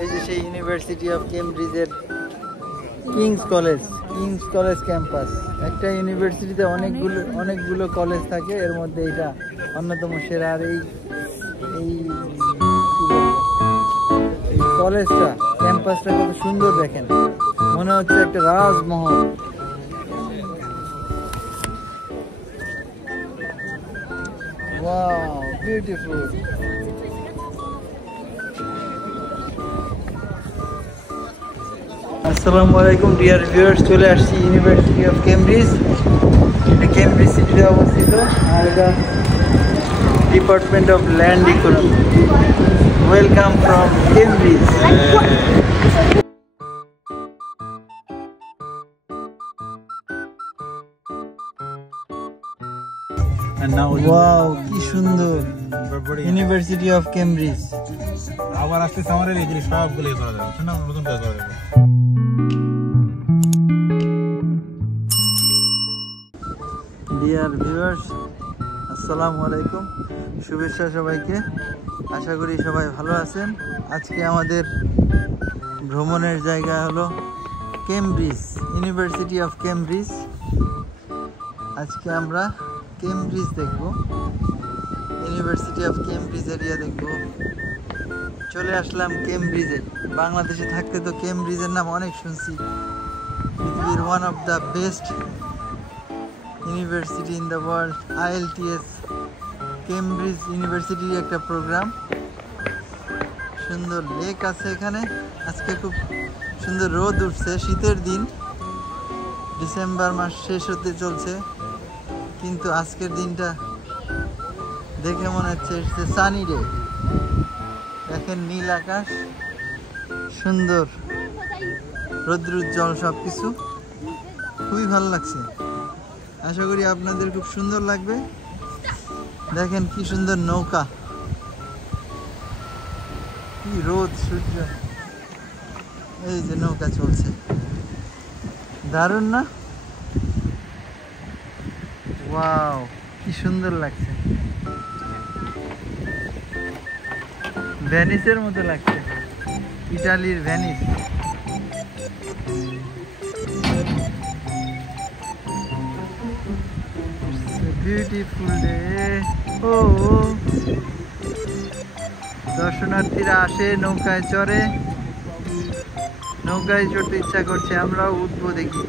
এই যে সেই ইউনিভার্সিটি অফ কেমব্রিজের কিংস কলেজ ক্যাম্পাস। একটা ইউনিভার্সিটিতে অনেকগুলো কলেজ থাকে, এর মধ্যে এটা অন্যতম সেরা। আর এই কলেজটা, ক্যাম্পাসটা কত সুন্দর দেখেন, মনে হচ্ছে একটা রাজমহল। Wow, beautiful. আসসালামু আলাইকুম ডিয়ার ভিউয়ার্স, চলে আসছি ইউনিভার্সিটি অফ কেমব্রিজ। এটা কেমব্রিজ সিটিতে অবস্থিত, আর এটা department of land economy. Welcome from Cambridge. Wow, কি সুন্দর ইউনিভার্সিটি অফ কেমব্রিজ। আবার আজকে সামারে এই জিনিস সবগুলো করা যাবে, না নতুন কাজ করা যাবে। ডিয়ার ভিউয়ার্স, আসসালামু আলাইকুম, শুভেচ্ছা সবাইকে। আশা করি সবাই ভালো আছেন। আজকে আমাদের ভ্রমণের জায়গা হলো কেমব্রিজ, ইউনিভার্সিটি অফ কেমব্রিজ। আজকে আমরা কেমব্রিজ দেখব, ইউনিভার্সিটি অফ কেমব্রিজ এরিয়া দেখব। চলে আসলাম কেমব্রিজে। বাংলাদেশে থাকতে তো কেমব্রিজের নাম অনেক শুনছি, পৃথিবীর one of the best university in the world. IELTS Cambridge ইউনিভার্সিটির একটা প্রোগ্রাম। সুন্দর লেক আছে এখানে। আজকে খুব সুন্দর রোদ উঠছে, শীতের দিন, ডিসেম্বর মাস শেষ হতে চলছে, কিন্তু আজকের দিনটা দেখে মনে হচ্ছে ইটস সানি ডে। দেখেন নীল আকাশ, সুন্দর রৌদ্রোজ্জ্বল সবকিছু, খুবই ভালো লাগছে। আশা করি আপনাদের খুব সুন্দর লাগবে। দেখেন কি সুন্দর নৌকা, কি রোদ সূর্য, এই যে নৌকা চলছে, দারুণ না? ওয়াও, কি সুন্দর লাগছে, ভেনিসের মতো লাগছে, ইটালির ভেনিস। Beautiful day. ও, দর্শনার্থীরা আসে, নৌকায় চড়ে, নৌকায় চড়তে ইচ্ছা করছে, আমরাও উঠবো, দেখি।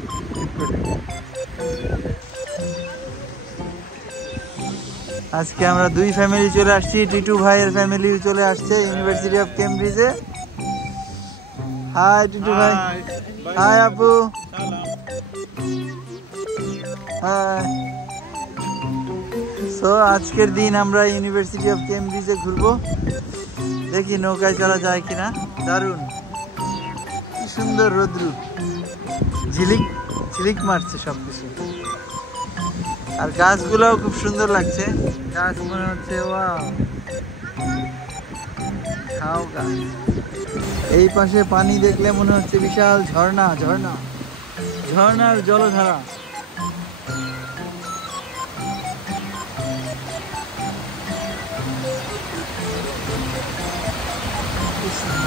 আজকে আমরা দুই ফ্যামিলি চলে আসছি, টিটু ভাইয়ের ফ্যামিলিও চলে আসছে ইউনিভার্সিটি অফ কেমব্রিজে। হাই টিটু ভাই। হাই আপু। হাই। সো আজকের দিন আমরা ইউনিভার্সিটি অফ কেমব্রিজে ঘুরবো, দেখি নৌকায় চলা যায় কিনা। দারুণ, কি সুন্দর রৌদ্র, ঝিলিক ঝিলিক মারছে সবকিছু, আর গাছগুলোও খুব সুন্দর লাগছে। গাছ মনে হচ্ছে ওয়াও, খাও গাছ। এই পাশে পানি দেখলে মনে হচ্ছে বিশাল ঝর্ণার জলধারা।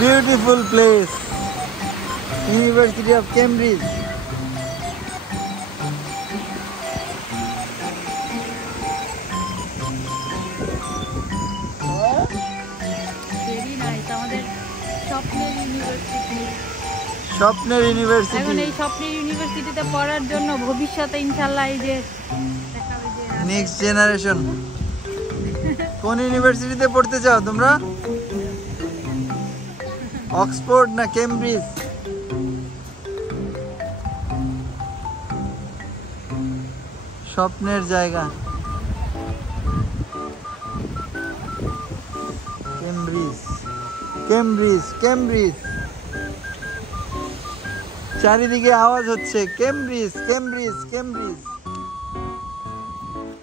Beautiful place, University of Cambridge. Very nice, আমাদের স্বপ্নের ইউনিভার্সিটি। স্বপ্নের ইউনিভার্সিটি। এখন এই স্বপ্নের ইউনিভার্সিটিতে পড়ার জন্য ভবিষ্যতে ইনশাআল্লাহ এই যে নেক্সট জেনারেশন। কোন ইউনিভার্সিটিতে পড়তে চাও তোমরা? অক্সফোর্ড না কেমব্রিজ? স্বপ্নের জায়গা কেমব্রিজ। চারিদিকে আওয়াজ হচ্ছে কেমব্রিজ।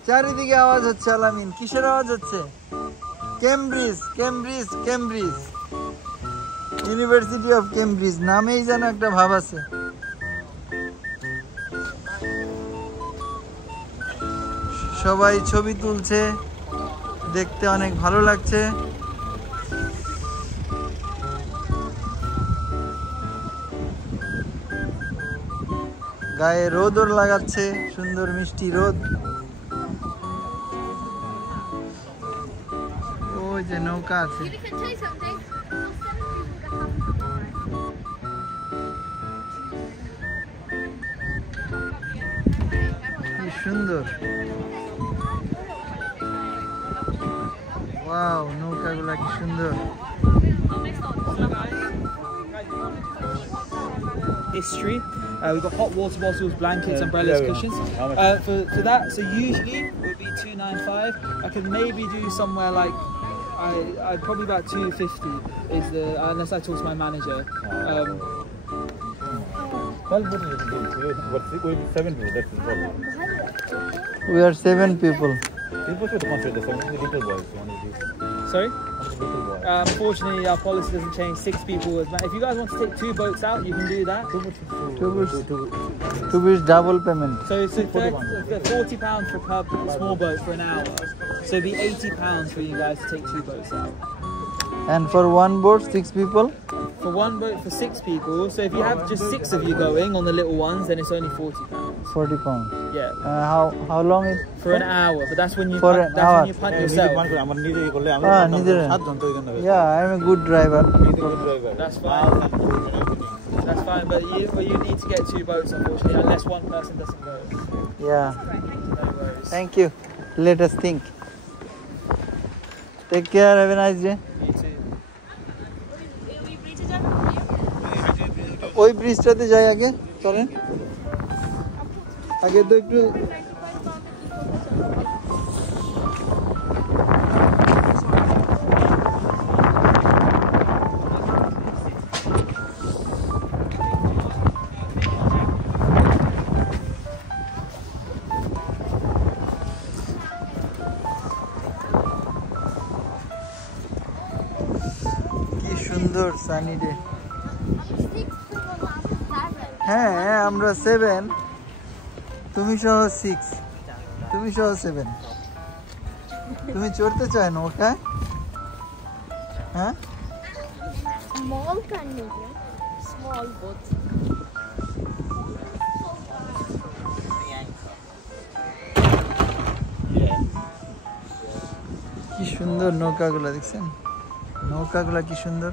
চারিদিকে আওয়াজ হচ্ছে। আলামিন, কিসের আওয়াজ হচ্ছে? কেমব্রিজ। ইউনিভার্সিটি অফ কেমব্রিজ নামেই যেন একটা ভাব আছে। সবাই ছবি তুলছে, দেখতে অনেক ভালো লাগছে। গায়ে রোদও লাগাচ্ছে, সুন্দর মিষ্টি রোদ। ওই যে নৌকা আছে। কি সুন্দর, ওয়াও, নৌকাগুলা কি সুন্দর। History. We've got hot water bottles, blankets, umbrellas, cushions. For that, so usually it would be $2.95. I could maybe do somewhere like I'd probably about $2.50 is the unless I talk to my manager. We are 7 people. Sorry? Unfortunately, our policy doesn't change. 6 people. If you guys want to take 2 boats out, you can do that. Two boats, double payment. So £40 for per small boat for an hour. So it'd be £80 for you guys to take 2 boats out. And for one boat, 6 people? For one boat for 6 people. So if you have just 6 of you going on the little ones, then it's only £40. 40 pounds. Yeah. How long it? For an hour, but that's when you For punt, an that's hour. when you punt yourself. Yeah, I'm a good driver. That's fine. That's fine, but you need to get 2 boats, unfortunately, unless one person doesn't go. Yeah. No worries. Thank you. Let us think. Take care. Have a nice day. You too. ওই ব্রিজটাতে যাই আগে, চলেন। আগে তো একটু কি সুন্দর সানি ডে। হ্যাঁ, আমরা 7, তুমি সহ 6, তুমি সহ 7। তুমি চড়তে চাও নৌকায়? হ্যাঁ, Small canoe, small boat. কি সুন্দর নৌকাগুলো দেখছেন, নৌকাগুলো কি সুন্দর।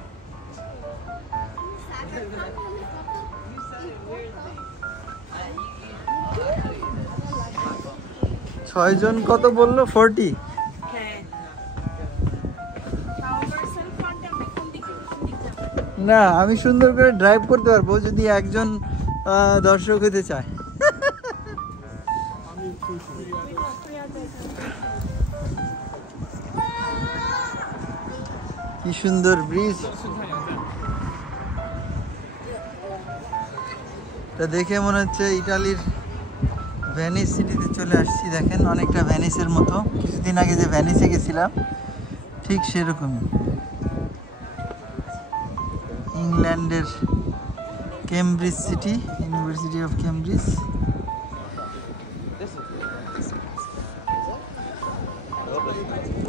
ছয়জন কত বললো? 40। না, আমি সুন্দর করে ড্রাইভ করতে পারবো যদি একজন দর্শক হতে চায়। কি সুন্দর ব্রিজ, এটা দেখে মনে হচ্ছে ইটালির ভেনিস সিটিতে চলে আসছি। দেখেন, অনেকটা ভেনিসের মতো। কিছুদিন আগে যে ভেনিসে গেছিলাম ঠিক সেরকমই। ইংল্যান্ডের Cambridge city, university of Cambridge.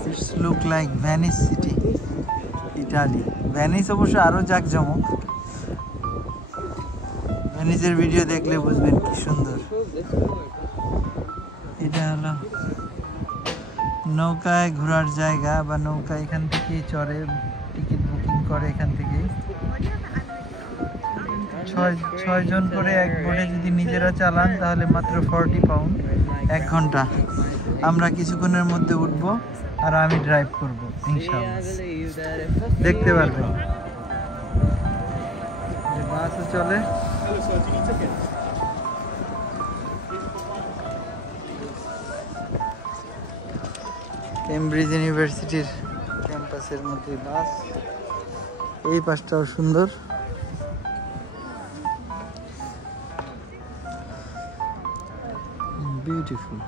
It's look like Venice city, Italy. Venice অবশ্য আরও জাঁকজমক। ভেনিসের ভিডিও দেখলে বুঝবেন কি সুন্দর। এটা হলো নৌকায় ঘোরার জায়গা, বা নৌকা এখান থেকেই চড়ে, টিকিট বুকিং করে এখান থেকে। 6 জন করে এক বোটে যদি নিজেরা চালান তাহলে মাত্র 40 পাউন্ড 1 ঘন্টা। আমরা কিছুক্ষণের মধ্যে উঠবো আর আমি ড্রাইভ করব ইনশাআল্লাহ। দেখতে পারবেন বাসও চলে। কেমব্রিজ ইউনিভার্সিটির ক্যাম্পাসের মধ্যে বাস। এই পাশটাও সুন্দর। বিউটিফুল।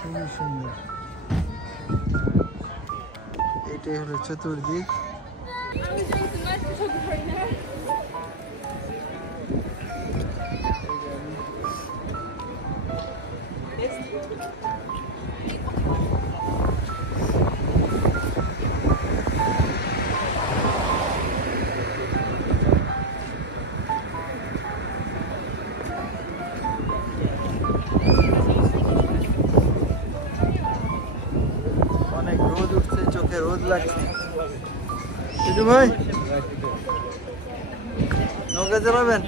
খুবই সুন্দর। এটাই হলো চতুর্দিক। অনেক রোদ উঠছে, চোখে রোদ লাগছে। শিটু ভাই নৌকা চালাবেন?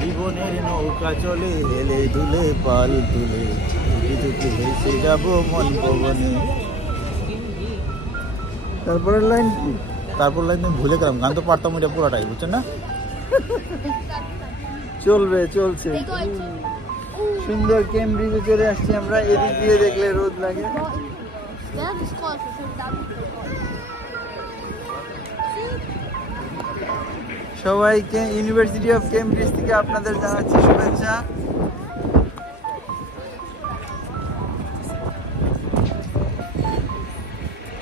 জীবনের নৌকা চলে হেলে দুলে পাল তুলে দুটি ভেসে যাব মন পবনে। তারপরের লাইন কি? তারপর লাইন তুমি ভুলে গেলাম, গান তো পারতাম ওইটা পুরোটাই, বুঝছেন না? চলবে, চলছে। সুন্দর কেমব্রিজে চলে আসছি আমরা। এদিক দিয়ে দেখলে রোদ লাগে। সবাইকে ইউনিভার্সিটি অফ কেমব্রিজ থেকে আপনাদের জানাচ্ছি শুভেচ্ছা।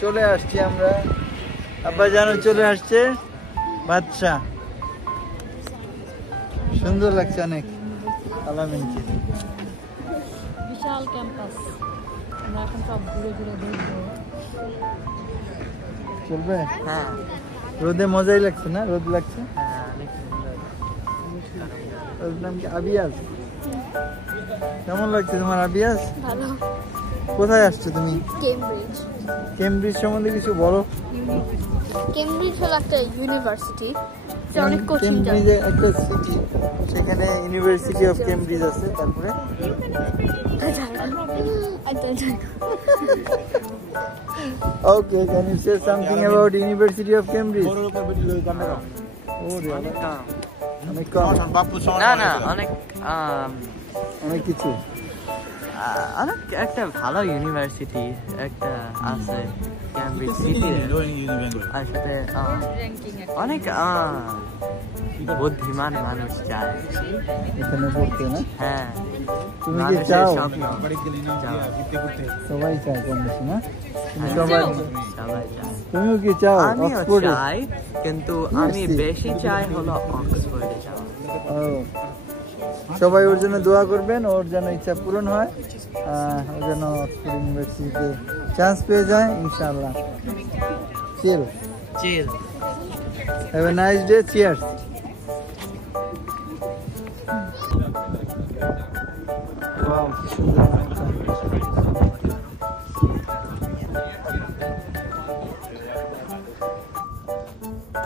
চলে আসছি আমরা। আব্বা জানো চলে আসছে বাচ্চা। সুন্দর লাগছে অনেক। আলামিনকে বিশাল ক্যাম্পাস, আমরা এখন সব ঘুরে ঘুরে দেখবো। চলবে? হ্যাঁ রোদে মজাই লাগছে না? রোদ লাগছে। হ্যাঁ, অনেক সুন্দর। ওর নাম কি? আবিয়াস। কেমন লাগছে তোমার আবিয়াস? ভালো। কোথায় আসছো তুমি? কেমব্রিজ। কেমব্রিজ সম্বন্ধে কিছু বলো। কেমব্রিজ হলো একটা ইউনিভার্সিটি, এটা অনেক কঠিন। কেমব্রিজে একটা সিটি, সেখানে ইউনিভার্সিটি অফ কেমব্রিজ আছে। তারপরে okay, can you say something about university of Cambridge? অনেক কম। না না, অনেক অনেক কিছু। অনেক একটা ভালো ইউনিভার্সিটি একটা আছে ক্যামব্রিজ সিটি, আর সাথে অনেক বুদ্ধিমান মানুষ যায় এখানে পড়তে না? হ্যাঁ, তুমি কি মানুষের চাও? স্বপ্ন। সবাই চায় কম বেশি না? তুমি আমি সবাই, চাও। সবাই যায়। তুমিও কি চাও আমিও অক্সফোর্ডে? চাই, কিন্তু আমি বেশি চাই হলো অক্সফোর্ডে যাওয়া। ও, সবাই ওর জন্য দোয়া করবেন, ওর যেন ইচ্ছা পূরণ হয়, ও যেন অক্সফোর্ড ইউনিভার্সিটিতে চান্স পেয়ে যায় ইনশাআল্লাহ। Chill chill. Have a nice day, cheers. Wow, কি সুন্দর নামটা।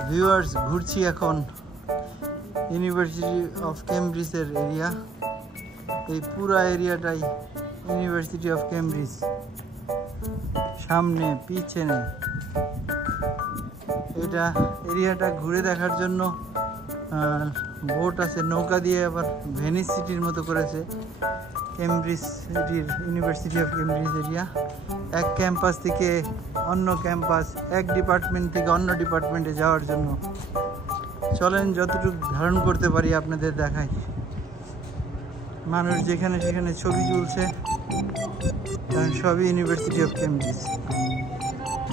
ভিউয়ার্স, ঘুরছি এখন ইউনিভার্সিটি অফ কেমব্রিজের এরিয়া। এই পুরা এরিয়াটাই ইউনিভার্সিটি অফ কেমব্রিজ, সামনে পিছনে। এটা এরিয়াটা ঘুরে দেখার জন্য বোট আছে, নৌকা দিয়ে আবার ভেনিস সিটির মতো করেছে কেমব্রিজ সিটির ইউনিভার্সিটি অফ কেমব্রিজ এরিয়া। এক ক্যাম্পাস থেকে অন্য ক্যাম্পাস, এক ডিপার্টমেন্ট থেকে অন্য ডিপার্টমেন্টে যাওয়ার জন্য। চলেন যতটুকু ধারণ করতে পারি আপনাদের দেখাই। মানুষ যেখানে সেখানে ছবি তুলছে, কারণ সবই ইউনিভার্সিটি অফ কেমব্রিজ।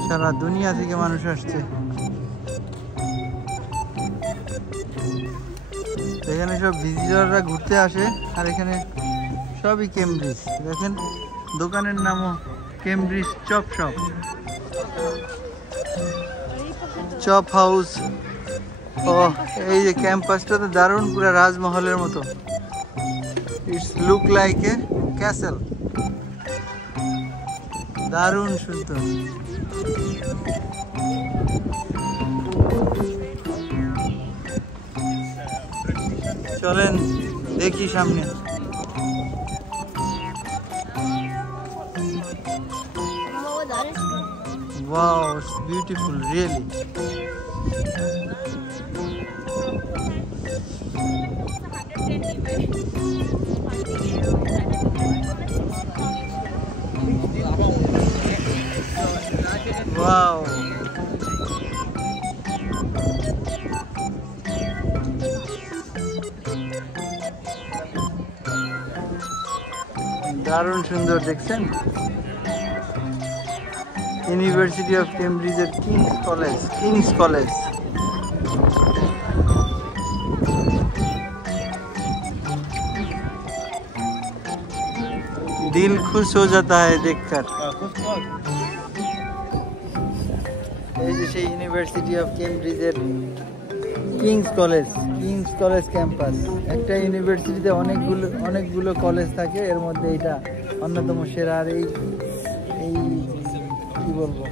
সারা দুনিয়া থেকে মানুষ আসছে এখানে, সব ভিজিটররা ঘুরতে আসে। আর এখানে সবই কেমব্রিজ। দেখেন দোকানের নামও Cambridge chop shop, chop house. ও, এই যে ক্যাম্পাসটা তো দারুণ, পুরো রাজমহলের মতো। It's look like a castle. দারুণ সুন্দর। চলেন দেখি সামনে। Wow, it's beautiful, really. Wow. দারুণ সুন্দর, দেখছেন? ইউনিভার্সিটি অফ কেমব্রিজের কিংস কলেজ। दिल खुश हो जाता है देखकर। এই যে সেই ইউনিভার্সিটি অফ কেমব্রিজের কিংস কলেজ ক্যাম্পাস। একটা ইউনিভার্সিটিতে অনেকগুলো কলেজ থাকে, এর মধ্যে এটা অন্যতম সেরা। আর এই কি বলবো,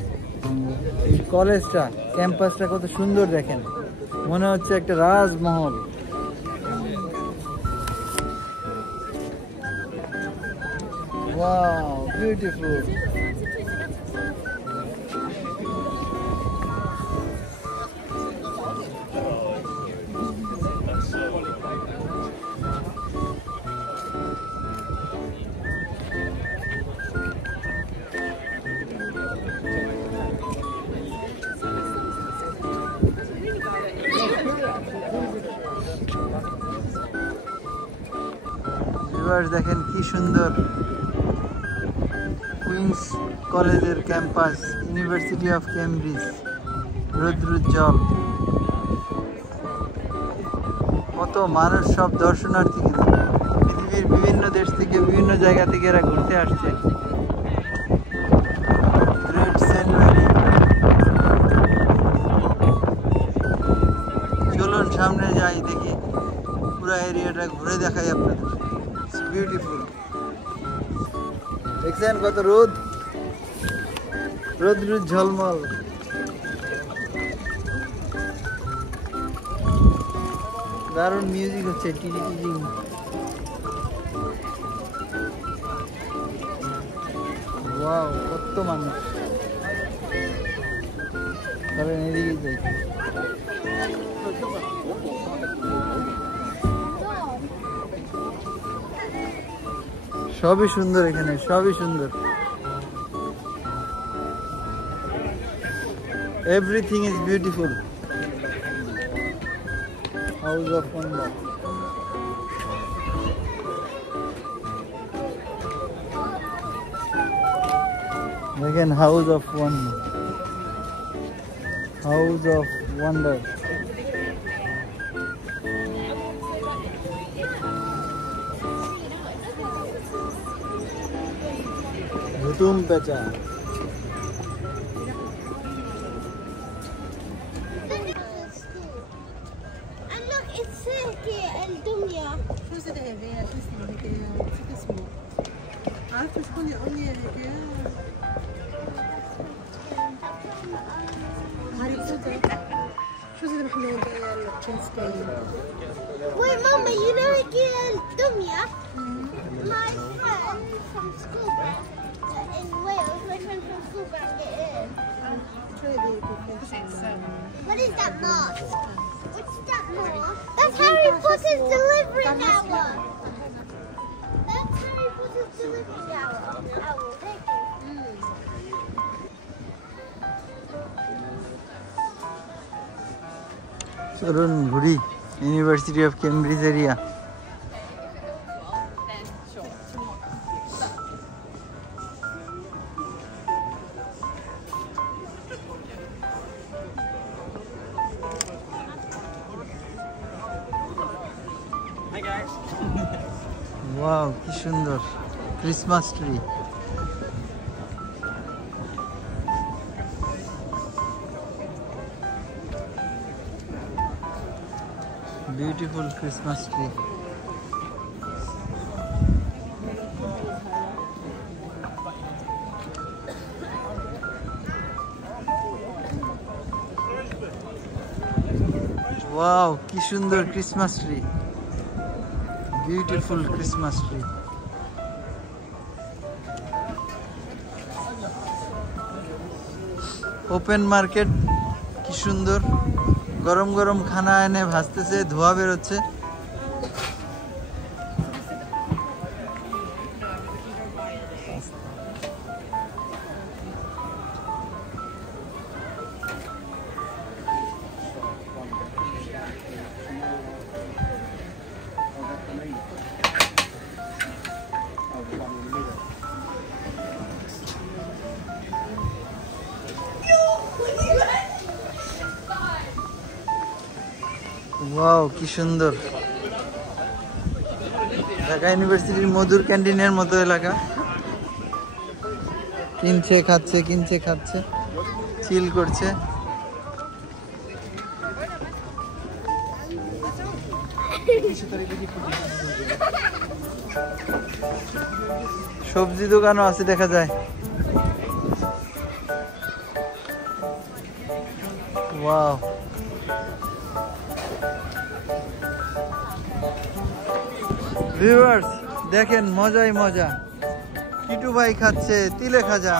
এই কলেজটা ক্যাম্পাসটা কত সুন্দর দেখেন, মনে হচ্ছে একটা রাজমহল। Wow, beautiful. দেখেন কি সুন্দর কুইন্স কলেজের ক্যাম্পাস, ইউনিভার্সিটি অফ কেমব্রিজ, রৌদ্রোজ্জ্বল। কত মানুষ, সব দর্শনার্থী, কিন্তু পৃথিবীর বিভিন্ন দেশ থেকে, বিভিন্ন জায়গা থেকে এরা ঘুরতে আসছে। Great Saint Valley. চলুন সামনে যাই, দেখি পুরো এরিয়াটা ঘুরে দেখাই আপনাদের। বিউটিফুল। দেখছেন কত রোদ ঝলমল। দারুণ মিউজিক হচ্ছে, টিজি। ওয়াও, কত মানুষ। চলেন এদিকে যাই। সবই সুন্দর, এখানে সবই সুন্দর। Everything is beautiful. House of wonder. দেখেন house of wonder, house of wonder. ভুতুম পেঁচা। شو زي هيك شو اسمه هيك شو اسمه عرفت شكون يقول لي هيك هاري بوتر شو زي محمود التشينسكي. Wait, Mama, you know الدمية? My friend from school in Wales, my friend from school can't get in. What is that mask? What's that mask? That's Harry Potter's delivery hour. That's Harry Potter's delivery hour. Thank you. চলুন ঘুরি university of Cambridge area. Wow, কি সুন্দর Christmas tree. Beautiful Christmas tree. Wow, কি সুন্দর Christmas tree. Beautiful Christmas tree. Open market, কি সুন্দর। গরম গরম খানা এনে ভাজতেছে, ধোয়া বেরোচ্ছে। ওয়াও, কি সুন্দর। ঢাকা ইউনিভার্সিটির মধুর ক্যান্টিনের মতো এলাকা। কিনছে খাচ্ছে চিল করছে। সবজি দোকানও আছে দেখা যায়। ওয়াও, ভিউয়ার্স দেখেন মজাই মজা। কিটু ভাই খাচ্ছে তিলে খাজা,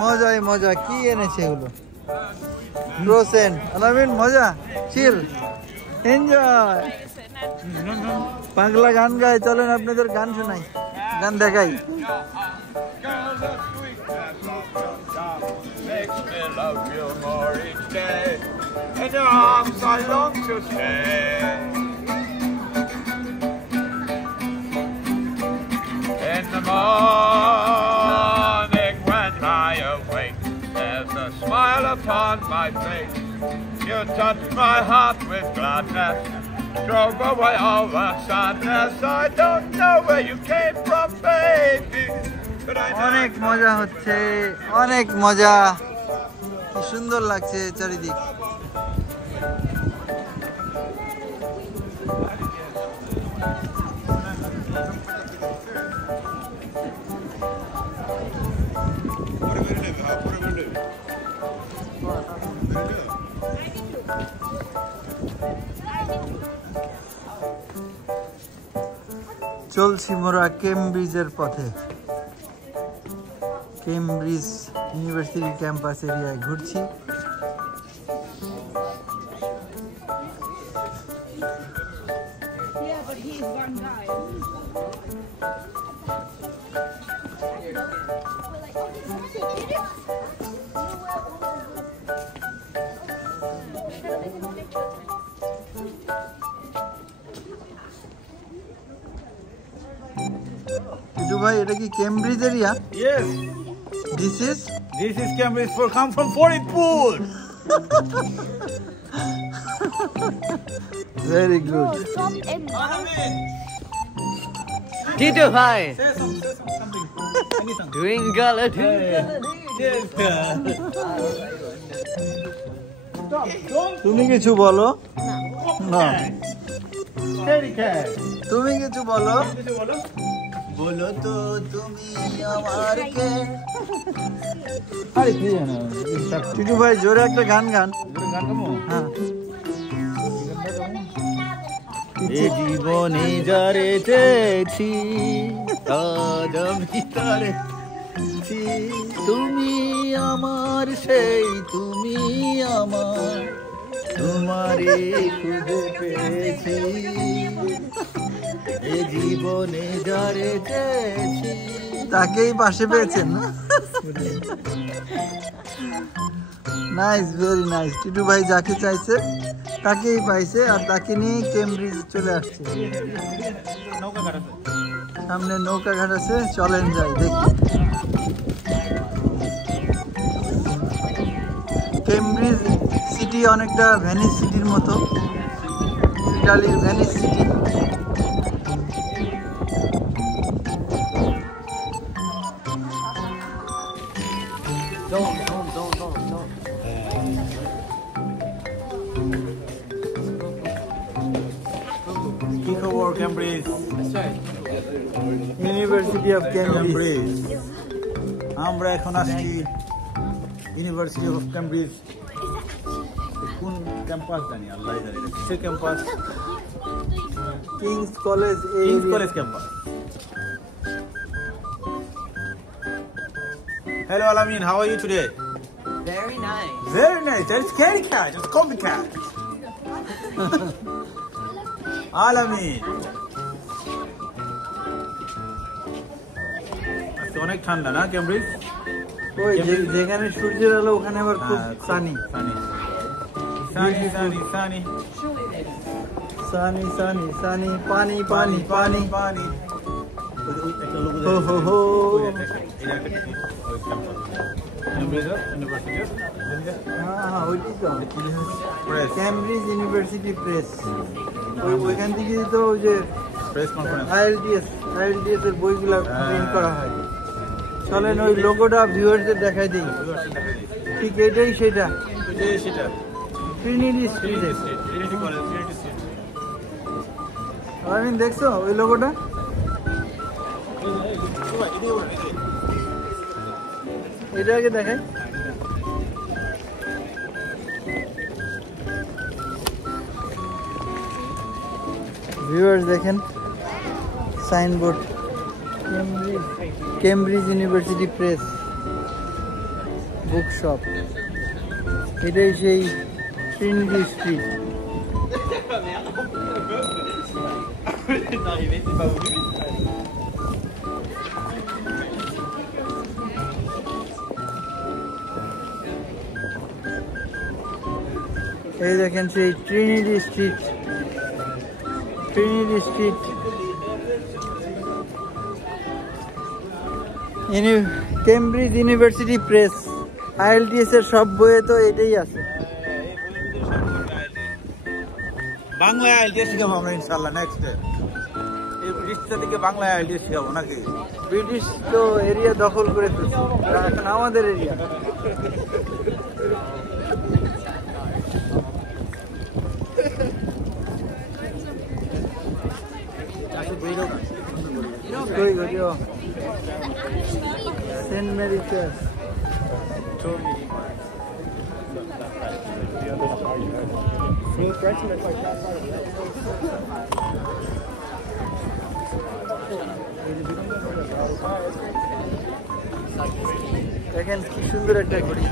মজাই মজা। কি এনেছে এগুলো? রোসেন আলামিন মজা, চিল, এনজয়। পাগলা গান গায়, চলেন আপনাদের গান শোনাই, গান দেখাই। In the morning when I awake, there's a smile upon my face. You touched my heart with gladness, drove away all the sadness. I don't know where you came from, baby, but I know. অনেক মজা হচ্ছে, অনেক মজা। কি সুন্দর লাগছে চারিদিক। চলছি মোরা কেমব্রিজের পথে। কেমব্রিজ ইউনিভার্সিটি ক্যাম্পাস এরিয়ায় ঘুরছি। কিটু ভাই এটা কি Cambridge area? Yes, this is this is Cambridge for come from Faridpur. Very good. Tito bhai, Say something. Anything. twinkle a twinkle. Yes. Stop. Don't. তুমি কিছু বলো না, Hey, cat. তুমি কিছু বলো। কিছু বলো। বলো তো তুমি আমার কে। আরে কি জানো? টিটু ভাই জোরে একটা গান গান। গান গামো? হ্যাঁ, এ জীবনে যারে চেয়েছি আজ আমি তারে পেয়েছি। তুমি আমার সেই তুমি আমার, তোমারে খুঁজে পেয়েছি। এ জীবনে যারে চেয়েছি। তাকেই পাশে পেয়েছেন না? Nice, very nice. টিটু ভাই যাকে চাইছে তাকেই পাইছে, আর তাকে নিয়ে কেমব্রিজ চলে আসছে। সামনে নৌকা ঘাট আছে, চলেন যাই দেখি। কেমব্রিজ সিটি অনেকটা ভেনিস সিটির মতো, ইটালির ভেনিস সিটি। কি খবর ক্যামব্রিজ? University of Cambridge. আমরা এখন আসছি ইউনিভার্সিটি অফ কেমব্রিজ। কোন ক্যাম্পাস জানি, আল্লাহ জানে কিসের campus. King's College, King's college campus. Hello Alamin, how are you today? Very nice. Very nice. That is Candy Cat. It's copycat. Alamin. আজকে অনেক ঠান্ডা না কেমব্রিজ? ওই যেখানে সূর্যের আলো ওখানে আবার খুব সানি সানি সানি সানি সানি সানি সানি সানি, পানি পানি পানি পানি। হো হো হো। হ্যাঁ, ওইটাই তো কেমব্রিজ ইউনিভার্সিটি প্রেস। ওইখান থেকে তো ওই যে প্রেস কনফারেন্স। আইএলটিএস এর বইগুলা প্রিন্ট করা হয়। চলেন ওই লোগোটা ভিউয়ারদের দেখাই দিই। ঠিক এটাই সেটা, ট্রিনিটি স্ট্রিটে। আমিন দেখছো ওই লোগোটা? এটা আগে দেখাই। ভিউয়ার্স দেখেন signboard, Cambridge university press book shop. এটাই সেই ট্রিনিটি স্ট্রিট। এই দেখেন সেই Trinity street, Trinity street. Cambridge university press, IELTS এর সব বইয়ে তো এটাই আছে। বাংলা IELTS শিখাবো আমরা ইনশাআল্লাহ নেক্সট ডে। এই ব্রিটিশটা থেকে বাংলা IELTS শিখাবো নাকি? ব্রিটিশ তো এরিয়া দখল করে ফেলছে, এখন আমাদের এরিয়া। Saint Mary church. দেখেন কি সুন্দর একটা ঘড়ি।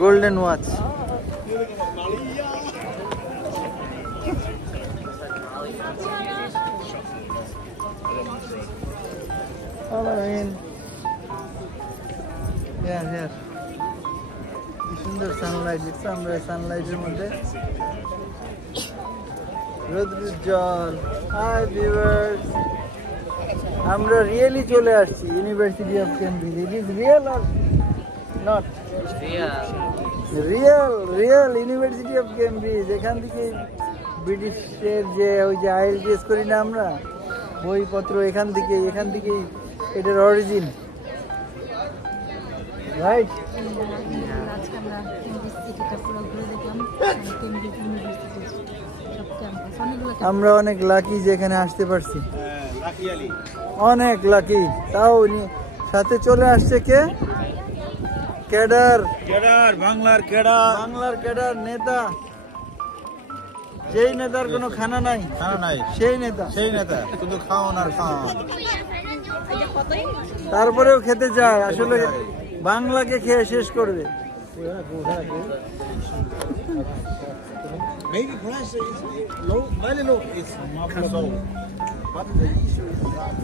Golden watch. কি সুন্দর সানলাইট দেখছো, আমরা সানলাইটের মধ্যে রৌদ্রোজ্জ্বল। হাই ভিউয়ার্স, আমরা রিয়েলি চলে আসছি University of Cambridge. It is real or not? Real, real university of Cambridge. এখান থেকে ব্রিটিশের যে ওই যে IELTS করি না আমরা, বইপত্র এখান থেকেই এটার অরিজিন, রাইট? আজকে আমরা কেমব্রিজ সিটিটা পুরো ঘুরে দেখলাম। কেমব্রিজ ইউনিভার্সিটির সব ক্যাম্পাস অনেকগুলো। আমরা অনেক লাকি যে এখানে আসতে পারছি, অনেক লাকি। তাও সাথে চলে আসছে কে? ক্যাডার, বাংলার ক্যাডার নেতা। যেই নেতার কোনো খানা নাই, সেই নেতা কিন্তু খাওয়ান আর খাওয়ান। তারপরেও খেতে চায়, আসলে বাংলাকে খেয়ে শেষ করবে। Maybe price is low, very low. It's control. But the issue is that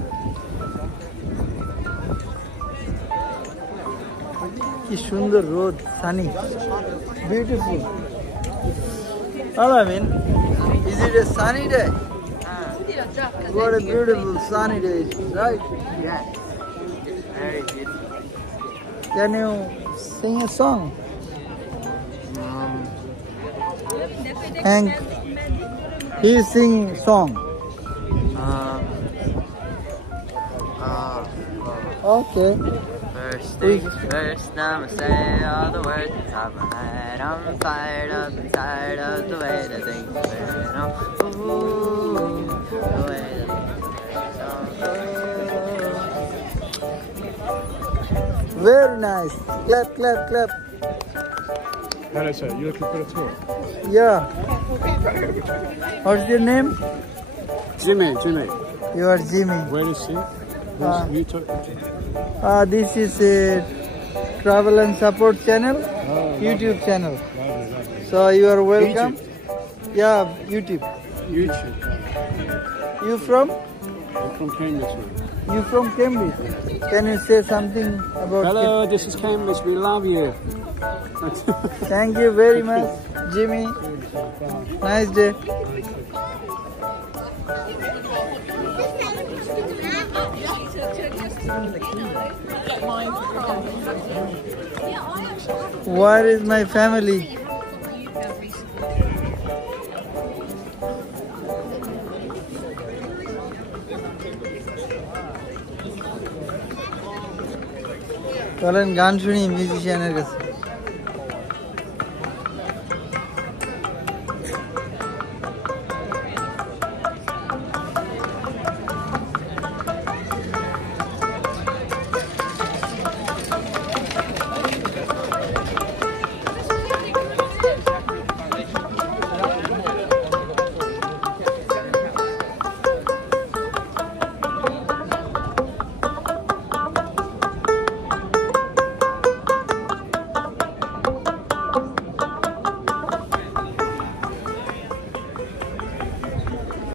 কি সুন্দর রোদ, Sunny, beautiful. I mean, is it a sunny day? What a beautiful sunny day, right? Yes. Very beautiful. Can you sing a song? Hank, he's singing song. Okay. First things first, I'ma say all the words inside my head. I'm fired up and tired of the way that things went on. Ooh, the way that things went on. Very nice. Clap, clap, clap. Hello, sir. You looking for a tour? Yeah. What's your name? Jimmy. You are Jimmy. Where is he? You talk to? This is a travel and support channel, YouTube channel. Lovely. So you are welcome. Yeah, YouTube. YouTube. You from? I'm from Cambridge. You from Cambridge? Can you say something about? Hello, this is Cambridge. We love you. Thank you very much, Jimmy. Nice day. Where is my family? চলেন গান শুনি মিউজিশিয়ানের কাছে।